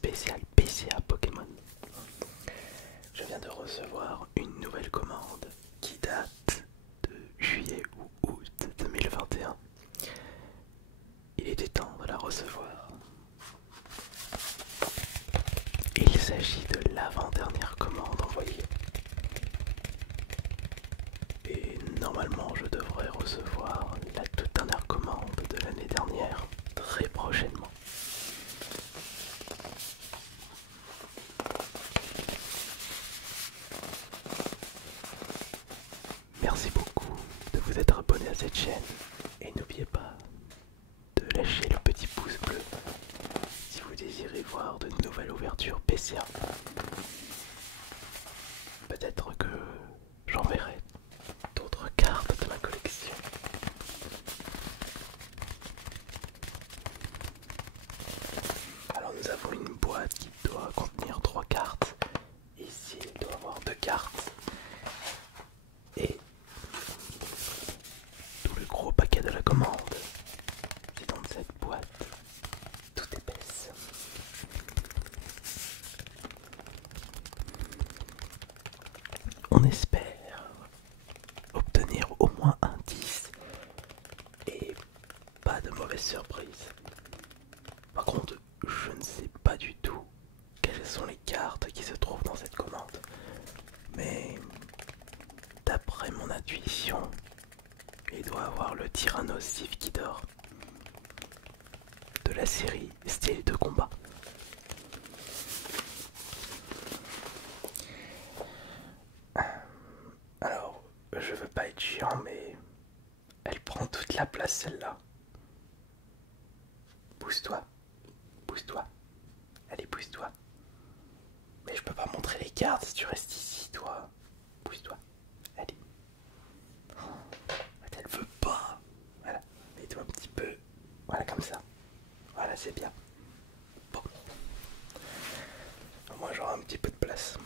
spécial PCA Pokémon. Je viens de recevoir une nouvelle commande qui date de juillet ou août 2021. Il était temps de la recevoir. Il s'agit de l'avant-dernière commande envoyée. Et normalement je devrais recevoir la toute dernière commande de l'année dernière très prochainement. Merci beaucoup de vous être abonné à cette chaîne et n'oubliez pas de lâcher le petit pouce bleu si vous désirez voir de nouvelles ouvertures PCA. Peut-être que j'enverrai d'autres cartes de ma collection. Alors nous avons une boîte qui doit contenir 3 cartes. Ici il doit y avoir 2 cartes. Et tout le gros paquet de la commande, c'est dans cette boîte toute épaisse. On espère obtenir au moins un 10 et pas de mauvaise surprise. Par contre, je ne sais pas du tout quelles sont les cartes qui se trouvent dans cette commande. Mais d'après mon intuition, il doit avoir le Tyrannosif qui dort de la série Style de combat. Alors, je veux pas être chiant, mais elle prend toute la place celle-là. Pousse-toi, pousse-toi, allez pousse-toi. Mais je peux pas montrer les cartes si tu restes ici, toi. Pousse-toi, allez. Elle veut pas. Voilà, mets-toi un petit peu. Voilà, comme ça. Voilà, c'est bien. Bon. Moi, j'aurai un petit peu de place.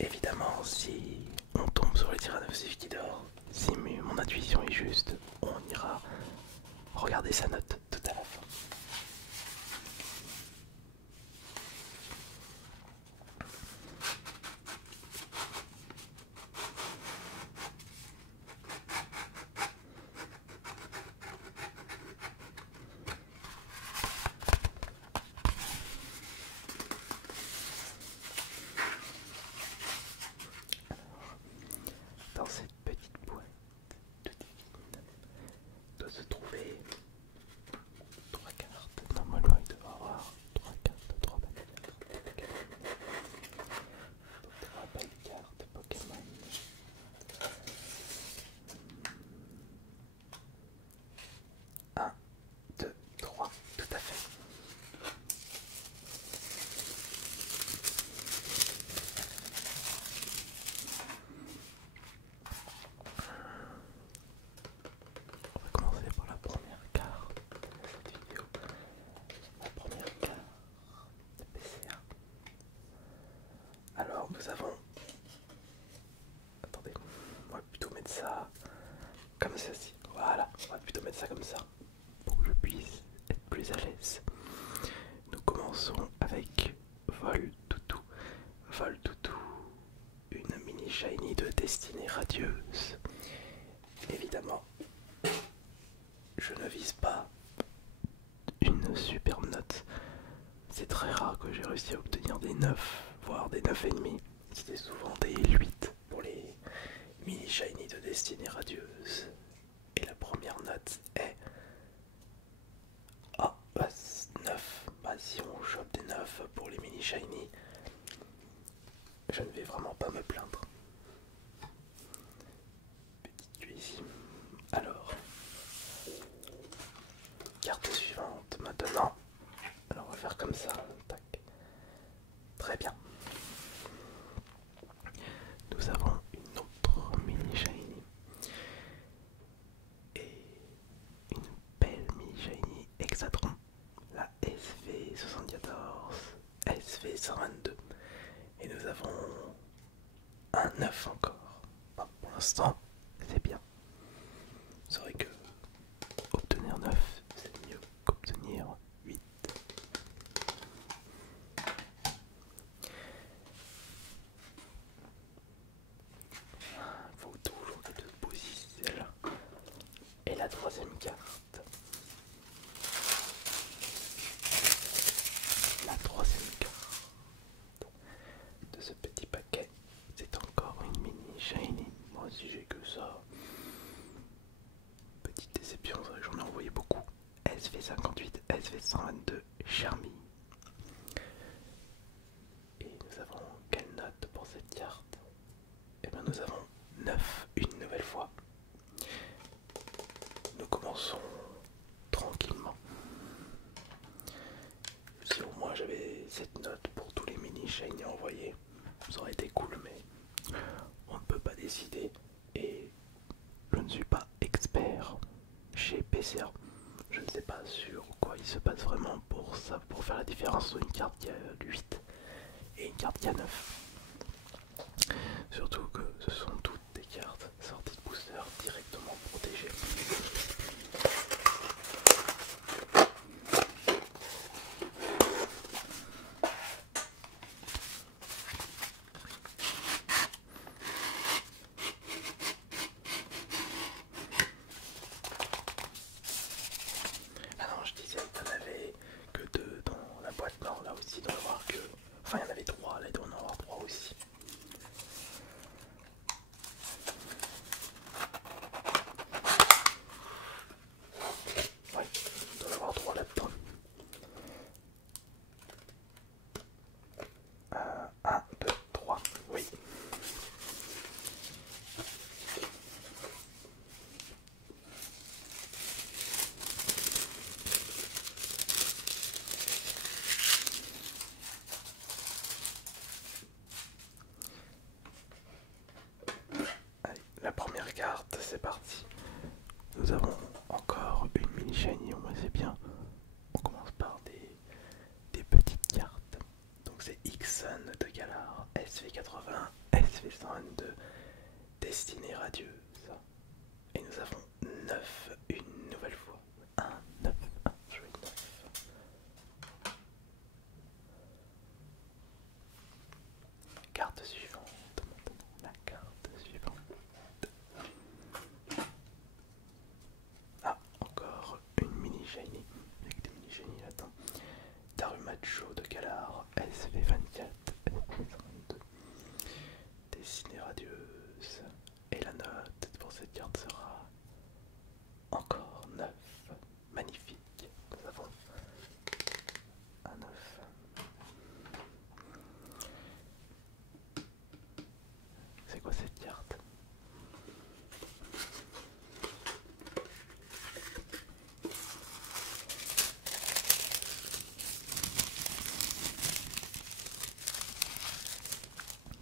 Évidemment, si on tombe sur le Tyrannosif qui dort, si mon intuition est juste, on ira regarder sa note tout à la fin. Dans cette petite boîte toute fine doit se trouver 3 cartes. Normalement, il devrait avoir 3 cartes, 3 belles cartes. 3 belles cartes Pokémon. 1, 2, 3, tout à fait. On va commencer par la première carte de cette vidéo. La première carte de PCA. Alors nous avons... Attendez, on va plutôt mettre ça comme ceci. Voilà, on va plutôt mettre ça comme ça pour que je puisse être plus à l'aise. Nous commençons avec Voltoutou. Voltoutou, une mini shiny de destinée radieuse. Évidemment, je ne vise pas une superbe note. C'est très rare que j'ai réussi à obtenir des 9, voire des 9,5. C'était souvent des 8 pour les mini shiny de destinée radieuse. Et la première note est... Ah, bah, 9. Bah, si on chope des 9 pour les mini shiny, je ne vais vraiment pas me plaindre. Petite queue ici. Alors, carte suivante maintenant. Alors, on va faire comme ça. Tac. Très bien. Nous avons une autre mini shiny. Et une belle mini shiny Hexatron. La SV74, SV122. Et nous avons un 9 encore. Bon, pour l'instant, c'est bien. C'est vrai que obtenir 9, c'est mieux qu'obtenir 8. SV58, SV122 Chermy. Et nous avons quelle note pour cette carte? Et bien nous avons 9 une nouvelle fois. Nous commençons tranquillement. Si au moins j'avais cette note pour tous les mini shiny envoyés, ça aurait été cool, mais on ne peut pas décider. Et je ne suis pas expert chez PCA. Je ne sais pas sur quoi il se passe vraiment pour ça, pour faire la différence entre une carte qui a 8 et une carte qui a 9. Surtout que ce sont toutes des cartes sorties de booster directement protégées. Ah non, je disais, il n'y en avait que 2 dans la boîte. Non, là aussi, il doit y en avoir que... Enfin, il y en avait 3, là il doit y en avoir 3 aussi. Ouais, il doit y en avoir 3 là-dedans. 1, 2, 3, oui. Allez, la première carte, c'est parti. Nous avons encore une mini shiny, moi c'est bien. On commence par des petites cartes. Donc c'est Ixon de Galar, SV80, SV122, Destinée Radieuse. Et nous avons 9 une nouvelle fois. 1, 9, 1, jouer 9. Carte suivante. La carte suivante. Ah, encore une mini shiny. Avec des mini shiny là-dedans. Darumacho de Galar, SV24, SV122. Dessinée radieuse. Et la note pour cette carte sera encore 9. Magnifique. Nous avons un 9. C'est quoi cette carte?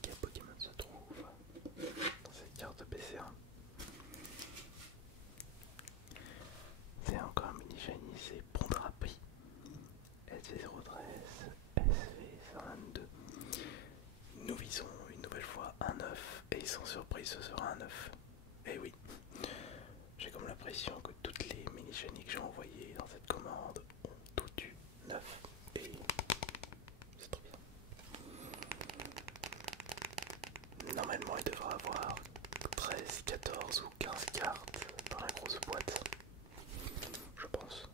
Quel Pokémon se trouve dans cette carte PCA? C'est encore un mini shiny, c'est Pondrapri, SV013, SV122. Nous visons une nouvelle fois un 9 et sans surprise ce sera un 9. Et oui, j'ai comme l'impression que toutes les mini shiny que j'ai envoyées dans cette commande ont toutes eu 9 et c'est trop bien. Normalement il devrait avoir 13, 14 ou 15 cartes dans la grosse boîte, je pense.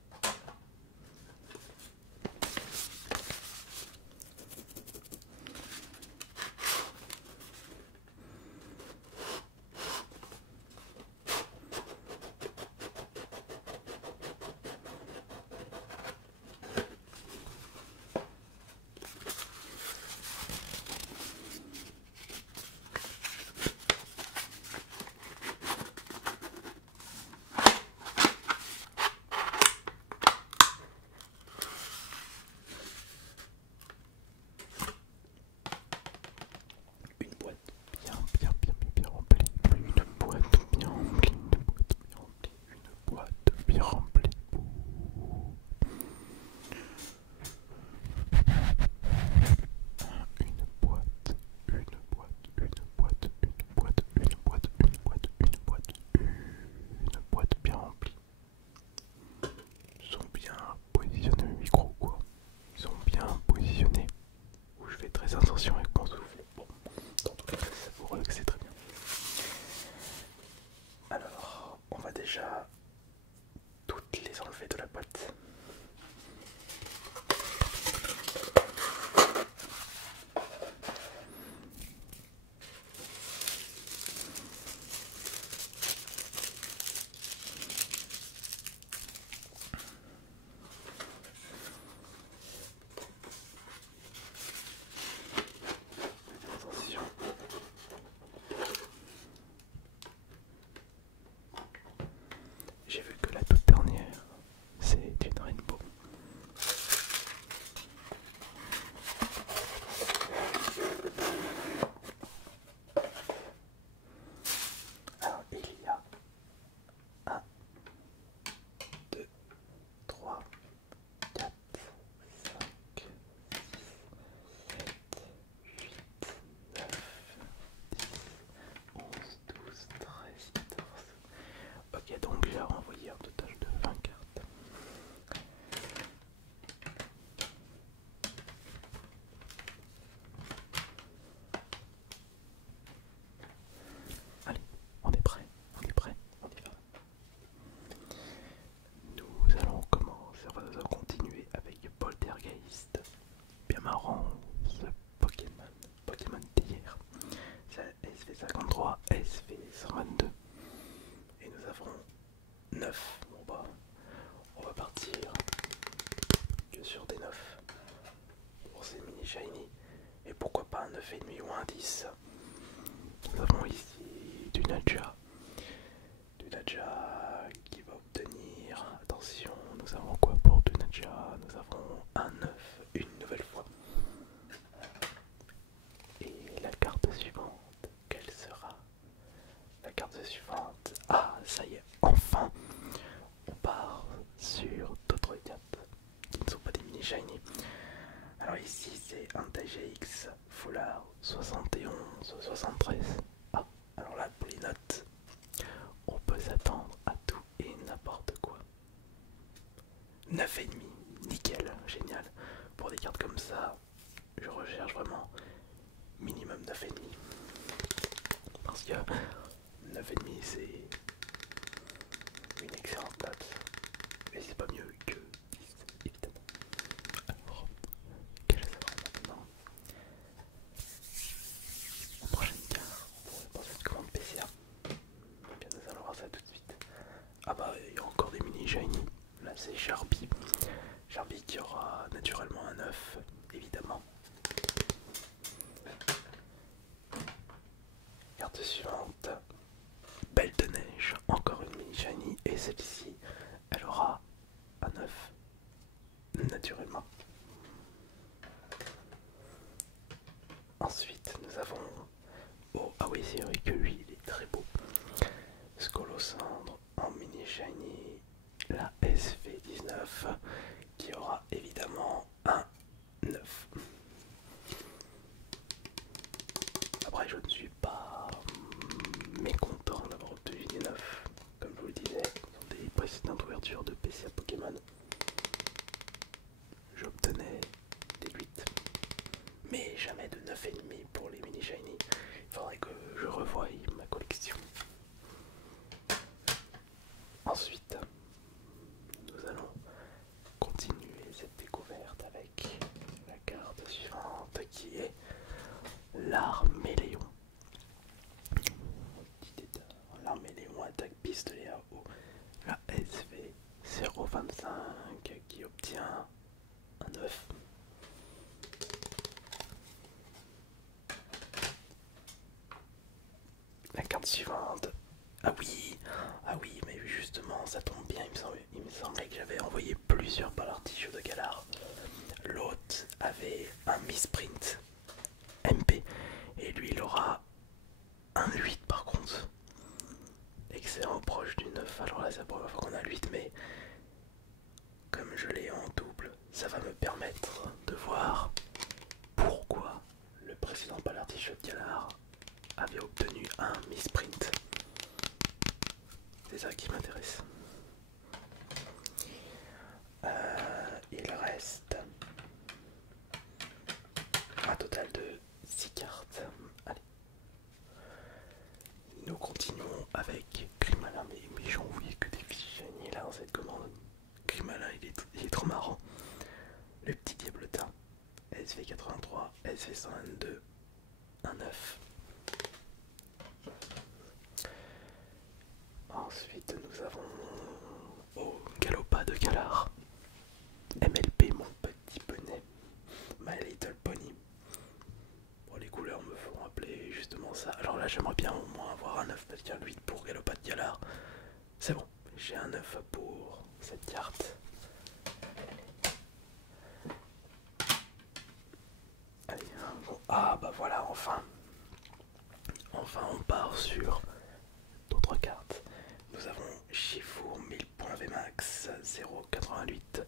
9,5 ou un 10. Nous avons ici du Nadja. Du Nadja qui va obtenir, attention, nous avons quoi pour du Nadja? Nous avons un 9 une nouvelle fois. Et la carte suivante, quelle sera la carte suivante? Ah, ça y est, enfin, on part sur d'autres cartes qui ne sont pas des mini shiny. Alors ici c'est un TGX Foulard 71-73. Ah, alors là pour les notes, on peut s'attendre à tout et n'importe quoi. 9,5, nickel, génial. Pour des cartes comme ça, je recherche vraiment minimum 9,5. Parce que 9,5 c'est une excellente note. Mais c'est pas mieux que 10, évidemment. Alors, quelle sera maintenant la prochaine carte pour cette commande PCA? Bien, nous allons voir ça tout de suite. Ah bah, il y a encore des mini shiny. Là, c'est Charby. Charby qui aura naturellement un 9, évidemment. Carte suivante. Belle de neige, encore une mini shiny. Et celle-ci, elle aura un 9, naturellement. Ensuite, nous avons... Oh, ah oui, c'est vrai que lui, il est très beau. Scolosandre en mini shiny, la SV19 qui aura évidemment un 9. Après, je ne suis pas mécontent d'avoir obtenu des 9. Comme je vous le disais dans des précédentes ouvertures de PC à Pokémon, j'obtenais des 8. Mais jamais de 9,5 pour les mini shiny. Il faudrait que je revoie ma collection. Ensuite, nous allons continuer cette découverte avec la carte suivante qui est l'Arméléon. L'Arméléon attaque pistolet à eau. La SV 025 qui obtient un 9. La carte suivante. Ah oui, mais justement, ça tombe bien, il me semblait que j'avais envoyé plusieurs palartichaux de Galar. L'autre avait un misprint MP, et lui il aura un 8 par contre. Excellent, proche du 9, alors là c'est la première fois qu'on a le 8, mais comme je l'ai en double, ça va me permettre de voir pourquoi le précédent palartichau de Galar avait obtenu un misprint. C'est ça qui m'intéresse. Il reste un total de 6 cartes. Allez. Nous continuons avec Grimalin, mais j'ai envoyé que des fiches génies là dans cette commande. Grimalin, il est trop marrant. Le petit diablotin, SV83, SV122, un 9. Ensuite, nous avons Galopa de Galar, MLP, mon petit poney, My Little Pony. Bon, les couleurs me font rappeler justement ça. Alors là, j'aimerais bien au moins avoir un 9 parce qu'il y a un 8 pour Galopa de Galar. C'est bon, j'ai un 9 pour cette carte. Allez, bon. Ah bah voilà, enfin. Enfin, on part sur d'autres cartes. Nous avons Chifour 1000 points VMAX 0,88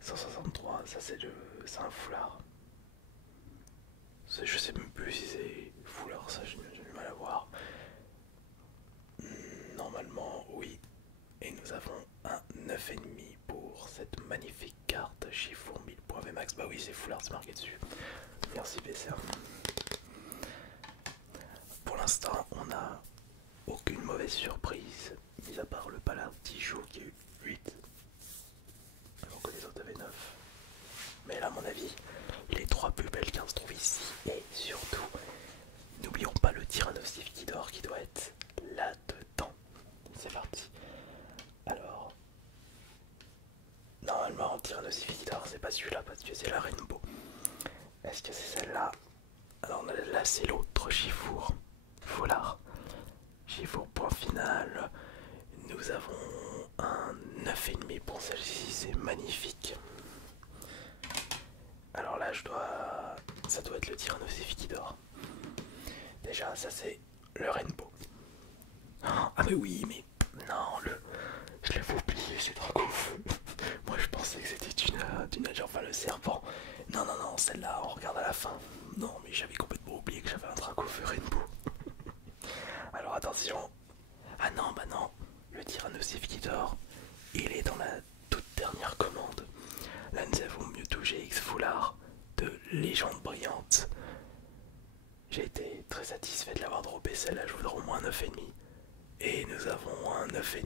163. Ça c'est un foulard. Je sais même plus si c'est foulard, ça j'ai du mal à voir. Normalement oui. Et nous avons un 9,5 pour cette magnifique carte Chifour 1000 points VMAX. Bah oui, c'est foulard, c'est marqué dessus. Merci PCA. Pour l'instant, on n'a aucune mauvaise surprise, mis à part le palartichau qui a eu 8. Alors que les autres avaient 9. Mais là, à mon avis, les 3 plus belles cartes se trouvent ici. Et surtout, n'oublions pas le Tyrannosif qui dort qui doit être là-dedans. C'est parti. Alors, normalement, Tyrannosif qui dort, c'est pas celui-là parce que c'est la Rainbow. Est-ce que c'est celle-là? non, là c'est l'autre Chifour. Foulard. Chifour point final. Nous avons un 9,5 pour celle-ci, c'est magnifique. Alors là, ça doit être le Tyrannosaurus qui dort. Déjà, ça c'est le Rainbow. Ah mais oui, mais non, je l'avais oublié, c'est Dracofeu. Moi je pensais que c'était du nageur, enfin le serpent. Non, non, non, celle-là, on regarde à la fin. Non, mais j'avais complètement oublié que j'avais un Dracofeu Rainbow. Alors attention. Ah non, bah non, le Tyrannosaurus qui dort, il est dans la toute dernière commande. Là nous avons Mewtwo GX Foulard de Légende Brillante. J'ai été très satisfait de l'avoir droppé, celle-là je voudrais au moins 9,5. Et nous avons un 9,5.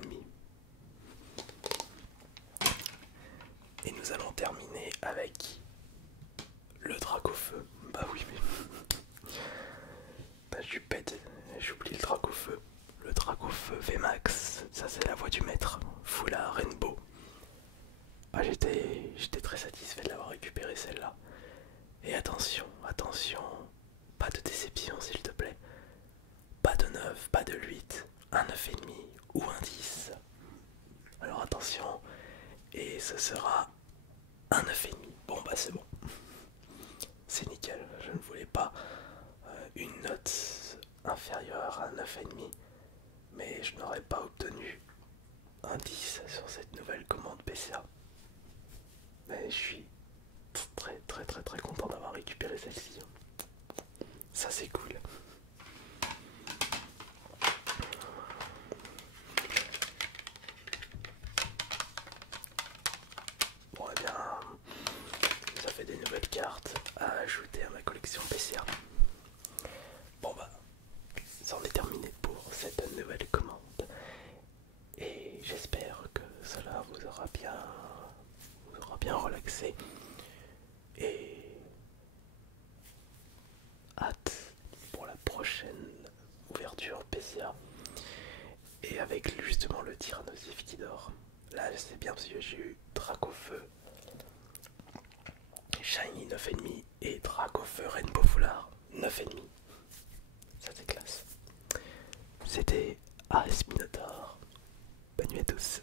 Et nous allons terminer avec le Dracofeu. Bah oui mais... bah je suis bête, j'oublie le Dracofeu. Le Dracofeu VMAX, ça c'est la voix du maître. Foulard Rainbow. Ah, j'étais très satisfait de l'avoir récupéré celle-là. Et attention, attention, pas de déception s'il te plaît. Pas de 9, pas de 8, un 9,5 ou un 10. Alors attention, et ce sera un 9,5. Bon bah c'est bon. C'est nickel, je ne voulais pas une note inférieure à 9,5. Mais je n'aurais pas obtenu un 10 sur cette nouvelle commande PCA. Mais je suis très content d'avoir récupéré celle-ci. Ça c'est cool. Bon eh bien, ça fait des nouvelles cartes à ajouter à ma collection PCA. Bon bah, ça en est terminé pour cette nouvelle commande. Et j'espère que cela vous aura bien relaxé. Et hâte pour la prochaine ouverture PCA. Et avec justement le Tyrannosaurus qui dort. Là c'est bien parce que j'ai eu Dracofeu, Shiny 9,5 et Dracofeu Rainbow Foulard 9,5. Ça c'est classe. C'était AS Minotaur. Bonne nuit à tous.